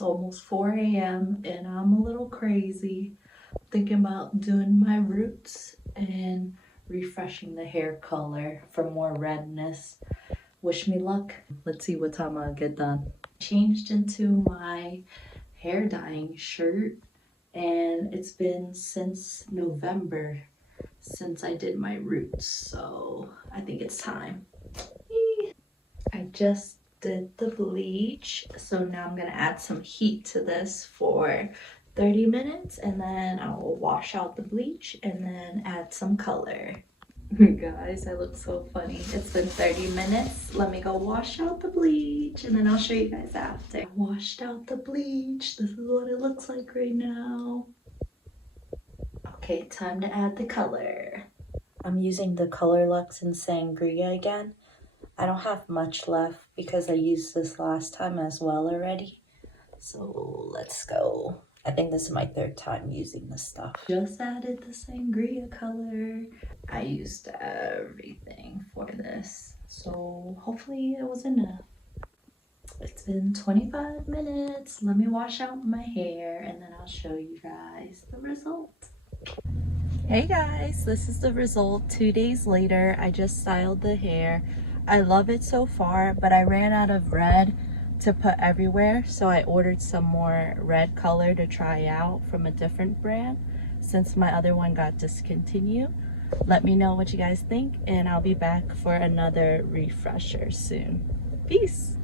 It's almost 4 a.m. and I'm a little crazy thinking about doing my roots and refreshing the hair color for more redness. Wish me luck. Let's see what time I'll get done. Changed into my hair dyeing shirt, and it's been since November since I did my roots, so I think it's time. I just did the bleach, so now I'm gonna add some heat to this for 30 minutes, and then I'll wash out the bleach and then add some color. Guys, I look so funny. It's been 30 minutes. Let me go wash out the bleach and then I'll show you guys after. I washed out the bleach. This is what it looks like right now. Okay, time to add the color. I'm using the Color Lux in Sangria again. I don't have much left because I used this last time as well already. So let's go. I think this is my third time using this stuff. Just added the Sangria color. I used everything for this, so hopefully it was enough. It's been 25 minutes. Let me wash out my hair and then I'll show you guys the result. Hey guys, this is the result 2 days later. I just styled the hair. I love it so far, but I ran out of red to put everywhere, so I ordered some more red color to try out from a different brand since my other one got discontinued. Let me know what you guys think, and I'll be back for another refresher soon. Peace.